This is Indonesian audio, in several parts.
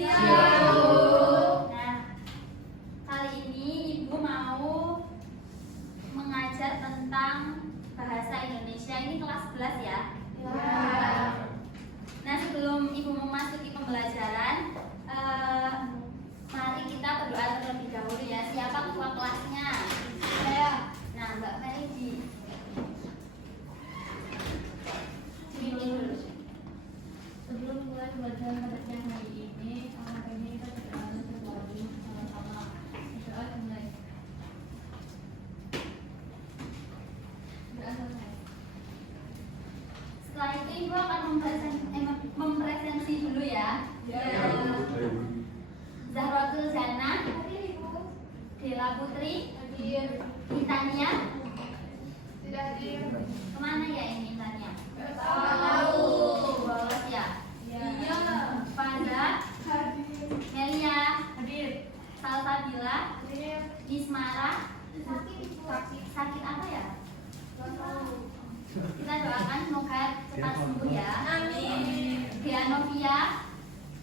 Siap, Bu. Nah, kali ini Ibu mau mengajar tentang bahasa Indonesia. Ini kelas 11 ya? Nah, sebelum Ibu memasuki pembelajaran, mari kita berdoa terlebih dahulu ya. Siapa ketua kelasnya? Saya. Nah, Mbak Meli dulu. Sebelum mulai pembelajaran pada siang hari ini, kita berdoa dulu sama-sama. Berdoa mulai. Berdoa selesai. Setelah itu Ibu akan mempresentasi dulu ya. Zahratul Jannah, Dela Putri, Tania. Tidak hadir. Kemana ya ini Tania? Tahu. Bolos ya? Iya. Fanda, Hadir. Melia, Hadir. Salsabila, Hadir. Ismara. Sakit apa ya? Kita doakan semoga cepat sembuh ya. Amin. Dianovia,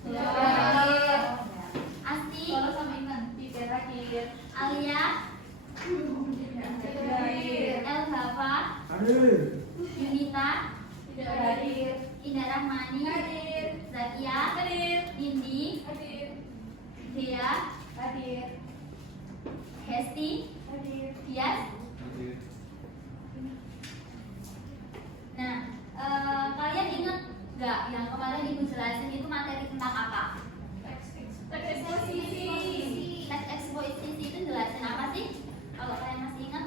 Hadir. Asti, Kalau sama Intan, tidak hadir. Alia, Hadir. Elzava, Yunita, Tidak hadir. Indah Rahmani, Hadir. Zakia, Hadir. Indi, Hadir. Dea, Hadir. Hesti, Hadir. Dias. Nah, kalian ingat nggak yang kemarin Ibu jelasin itu materi tentang apa? Teks eksposisi. Teks eksposisi itu jelasin apa sih? Kalau kalian masih ingat?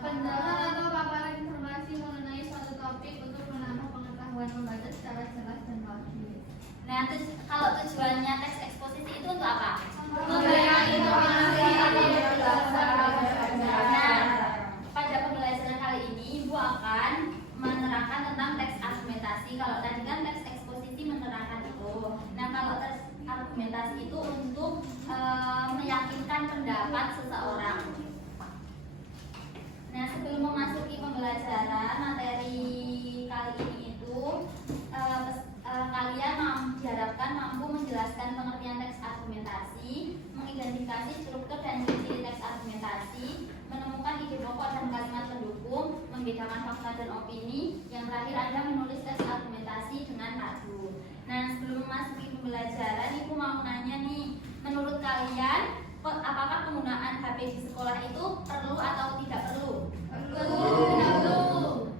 Penjelasan atau paparan informasi mengenai suatu topik untuk menambah pengetahuan membaca secara jelas dan logis. Nah, kalau tujuannya teks eksposisi itu untuk apa? Memberikan informasi atau penjelasan. Nah, pada pembelajaran kali ini Ibu akan menerangkan tentang teks argumentasi. Kalau tadi kan teks eksposisi menerangkan itu. Nah, kalau teks argumentasi itu untuk meyakinkan pendapat seseorang. Nah, sebelum memasuki pembelajaran materi kali ini itu kalian diharapkan mampu menjelaskan pengertian teks argumentasi, mengidentifikasi struktur dan ciri teks argumentasi, menemukan ide pokok dan kalimat pendukung, membedakan fakta dan opini. Yang terakhir Anda menulis teks argumentasi dengan radu. Nah, sebelum memasuki pembelajaran, Ibu mau nanya nih, menurut kalian apakah penggunaan HP di sekolah itu perlu atau tidak perlu? Perlu.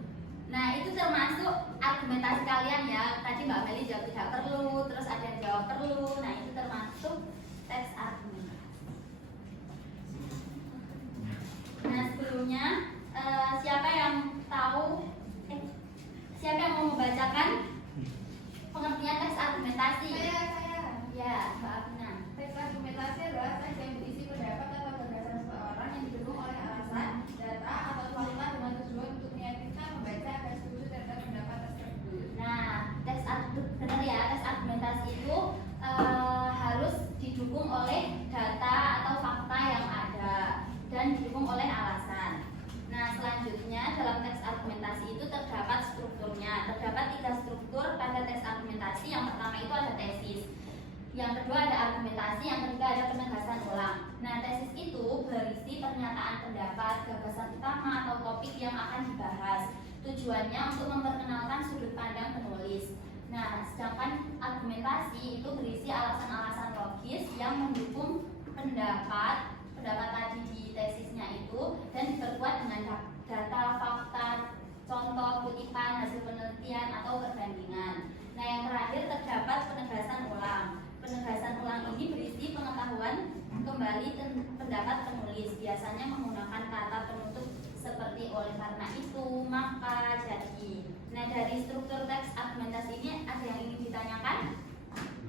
Nah, itu termasuk argumentasi kalian ya. Tadi Mbak Meli jawab tidak perlu, terus ada yang jawab perlu. Nah, itu termasuk teks argumentasi. Nah, sebelumnya siapa yang tahu? Siapa yang mau membacakan pengertian teks argumentasi? Saya. Ya, Mbak Afina. Teks argumentasi adalah teks yang berisi pendapat atau gagasan seseorang yang didukung oleh alasan, data, atau fakta dengan tujuan untuk meyakinkan membaca agar setuju terhadap pendapat tersebut. Nah, benar ya, teks argumentasi itu harus didukung oleh data atau fakta yang ada dan didukung oleh alasan. Nah, selanjutnya dalam teks argumentasi itu terdapat strukturnya. Terdapat 3 struktur pada teks argumentasi. Yang pertama itu ada tesis. Yang kedua ada argumentasi, yang ketiga ada penegasan ulang. Nah, tesis itu berisi pernyataan pendapat, gagasan utama atau topik yang akan dibahas. Tujuannya untuk memperkenalkan sudut pandang penulis. Nah, sedangkan argumentasi itu berisi alasan-alasan logis yang mendukung pendapat tadi di tesisnya itu dan diperkuat dengan data, fakta, contoh, kutipan, hasil penelitian atau perbandingan. Nah, yang terakhir terdapat penegasan ulang. Penegasan ulang ini berisi pengetahuan kembali pendapat penulis, biasanya menggunakan kata penutup seperti oleh karena itu, maka, jadi. Nah, dari struktur teks argumentasi ini ada yang ingin ditanyakan?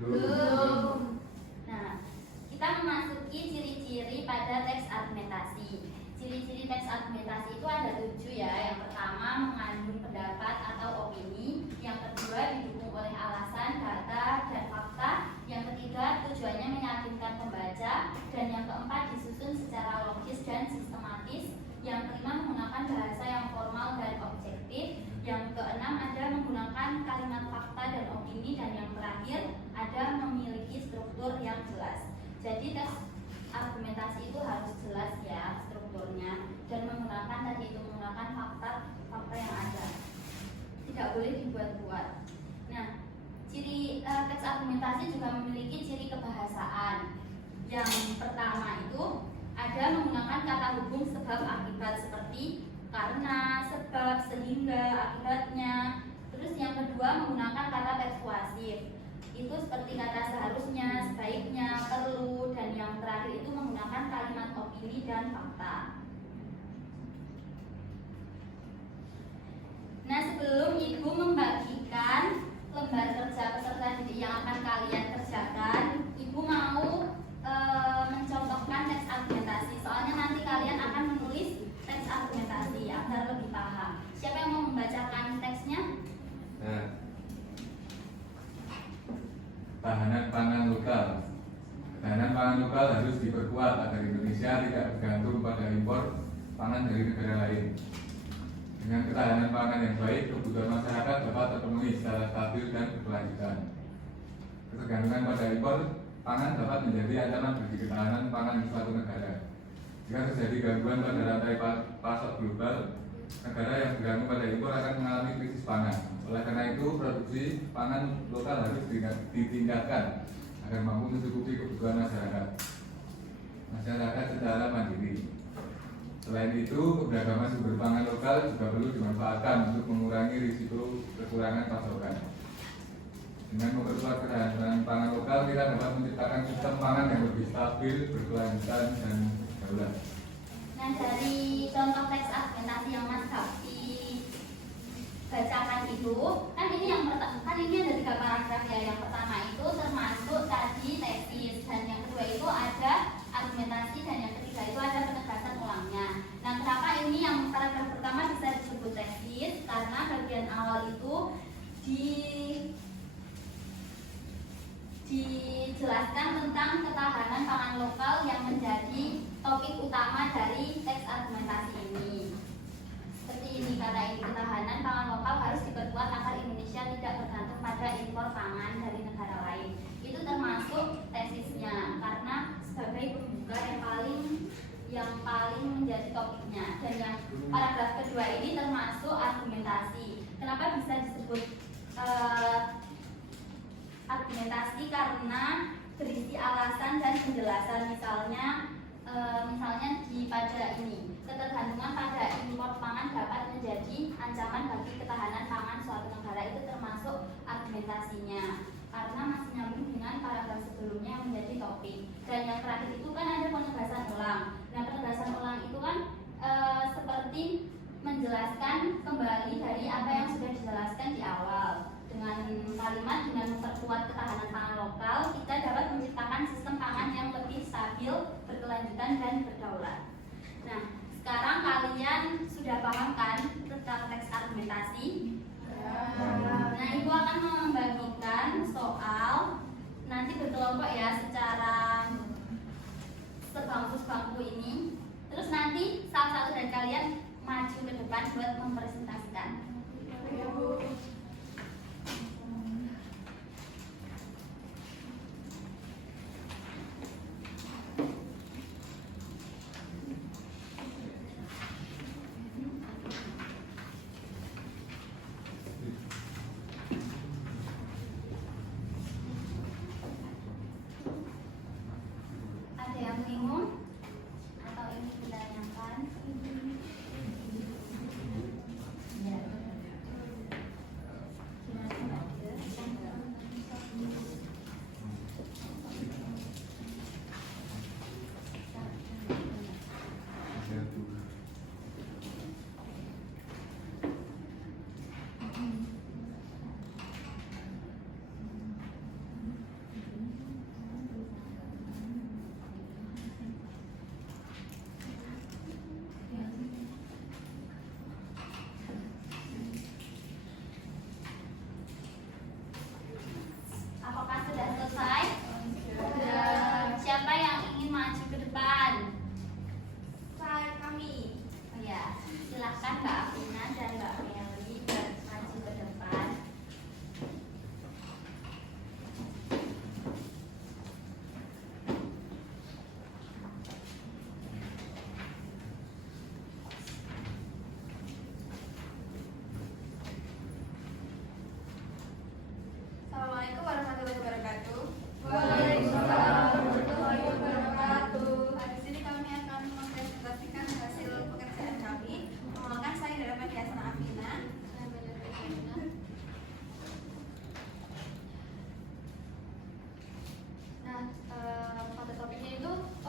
Belum. Nah, kita memasuki ciri-ciri pada teks argumentasi. Ciri-ciri teks argumentasi itu ada 7 ya. Yang pertama mengandung pendapat atau opini. Yang kedua didukung oleh alasan, data, dan fakta. Yang ketiga tujuannya meyakinkan pembaca. Dan yang keempat disusun secara logis dan sistematis. Yang kelima menggunakan bahasa yang formal dan objektif. Yang keenam ada menggunakan kalimat fakta dan opini. Dan yang terakhir ada memiliki teks argumentasi juga memiliki ciri kebahasaan. Yang pertama itu ada menggunakan kata hubung sebab akibat seperti karena, sebab, sehingga, akibatnya. Terus yang kedua menggunakan kata persuasif. Itu seperti kata seharusnya, sebaiknya, perlu, dan yang terakhir itu menggunakan kalimat opini dan fakta. Nah, sebelum Ibu membagikan lembar kerja peserta didik yang akan kalian kerjakan, Ibu mau mencontohkan teks argumentasi. Soalnya nanti kalian akan menulis teks argumentasi agar lebih paham. Siapa yang mau membacakan teksnya? Nah, tahanan pangan lokal. Ketahanan pangan lokal harus diperkuat agar Indonesia tidak bergantung pada impor pangan dari negara lain. Dengan ketahanan pangan yang baik, kebutuhan masyarakat dapat terpenuhi secara stabil dan berkelanjutan. Ketergantungan pada impor pangan dapat menjadi ancaman bagi ketahanan pangan suatu negara. Jika terjadi gangguan pada rantai pasok global, negara yang bergantung pada impor akan mengalami krisis pangan. Oleh karena itu, produksi pangan lokal harus ditingkatkan agar mampu mencukupi kebutuhan masyarakat secara mandiri. Selain itu, keberagaman sumber pangan lokal juga perlu dimanfaatkan untuk mengurangi risiko kekurangan pasokan. Dengan memperkuat ketahanan pangan lokal, kita dapat menciptakan sistem pangan yang lebih stabil, berkelanjutan, dan berdaulat. Nah, dari contoh teks argumentasi yang Mas Bakti bacakan itu, kan ini ada 3 paragraf ya. Yang pertama itu termasuk tadi tesis, dan yang kedua itu ada argumentasi, dan yang ketiga itu ada penegasan ulangnya. Nah, kenapa ini yang paragraf pertama bisa disebut tesis? Karena bagian awal itu dijelaskan tentang ketahanan pangan lokal yang menjadi topik utama dari teks argumentasi ini. Seperti ini kata ini, ketahanan pangan lokal harus diperkuat agar Indonesia tidak bergantung pada impor pangan dari negara lain. Itu termasuk tesisnya, karena sebagai pembuka yang paling menjadi topiknya. Dan yang paragraf kedua ini termasuk argumentasi. Kenapa bisa disebut argumentasi? Karena berisi alasan dan penjelasan. Misalnya pada ini, ketergantungan pada impor pangan dapat menjadi ancaman bagi ketahanan pangan suatu negara. Itu termasuk argumentasinya, karena masih nyambung dengan paragraf sebelumnya yang menjadi topik. Dan yang terakhir itu kan ada penegasan ulang. Nah, penegasan ulang itu kan seperti menjelaskan kembali dari apa yang sudah dijelaskan di awal. Dengan kalimat, dengan memperkuat ketahanan pangan lokal, kita dapat menciptakan sistem pangan yang lebih stabil, berkelanjutan, dan berdaulat. Nah, sekarang kalian sudah paham kan tentang teks argumentasi? Nah, Ibu akan membagikan soal nanti berkelompok ya, secara sebangku-sebangku ini. Terus nanti salah satu dari kalian maju ke depan buat mempresentasikan. Ada yang bingung? Atau ini ditanyakan? Ya.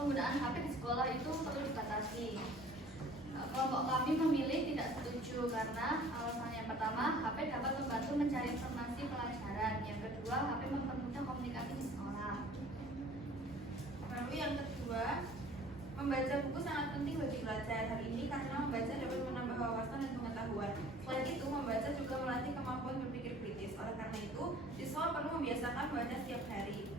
penggunaan HP di sekolah itu perlu dibatasi. Kelompok kami memilih tidak setuju karena alasan yang pertama, HP dapat membantu mencari informasi pelajaran. Yang kedua, HP mempermudah komunikasi di sekolah. Lalu yang kedua, membaca buku sangat penting bagi belajar. Hal ini karena membaca dapat menambah wawasan dan pengetahuan. Selain itu, membaca juga melatih kemampuan berpikir kritis. Oleh karena itu, siswa perlu membiasakan membaca setiap hari.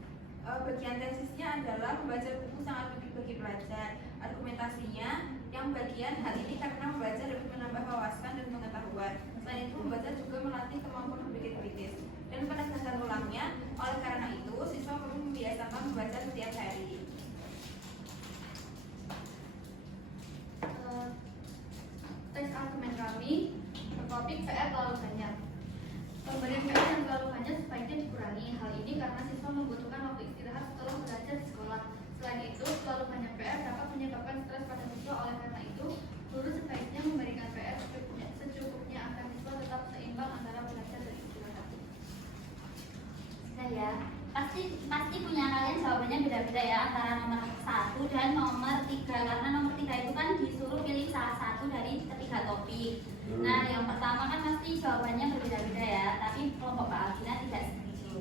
Bagian tesisnya adalah membaca buku sangat penting bagi belajar. Argumentasinya, yang bagian hal ini karena membaca dapat menambah wawasan dan pengetahuan. Selain itu, membaca juga melatih kemampuan berpikir kritis. Dan penegasan ulangnya, oleh karena itu, siswa perlu membiasakan membaca setiap hari. Tes argumen kami, topik PR terlalu banyak. Pemberian PR yang terlalu banyak sebaiknya dikurangi. Hal ini karena siswa membutuhkan waktu istirahat setelah belajar di sekolah. Selain itu, terlalu banyak PR dapat menyebabkan stres pada siswa. Oleh karena itu, guru sebaiknya memberikan PR secukupnya agar siswa tetap seimbang antara belajar dan istirahat. Sudah ya, pasti punya kalian jawabannya beda-beda ya antara nomor 1 dan nomor 3, karena nomor 3 itu kan disuruh pilih salah satu dari ketiga topik. Nah, yang pertama kan pasti jawabannya berbeda-beda ya, tapi kelompok Pak Alvina tidak setuju.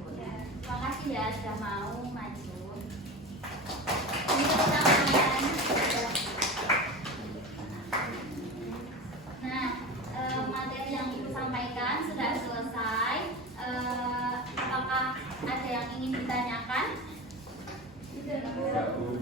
Terima kasih ya sudah mau maju. Untuk pertanyaan, nah, materi yang Ibu sampaikan sudah selesai. Apakah ada yang ingin ditanyakan? Ya, Bu.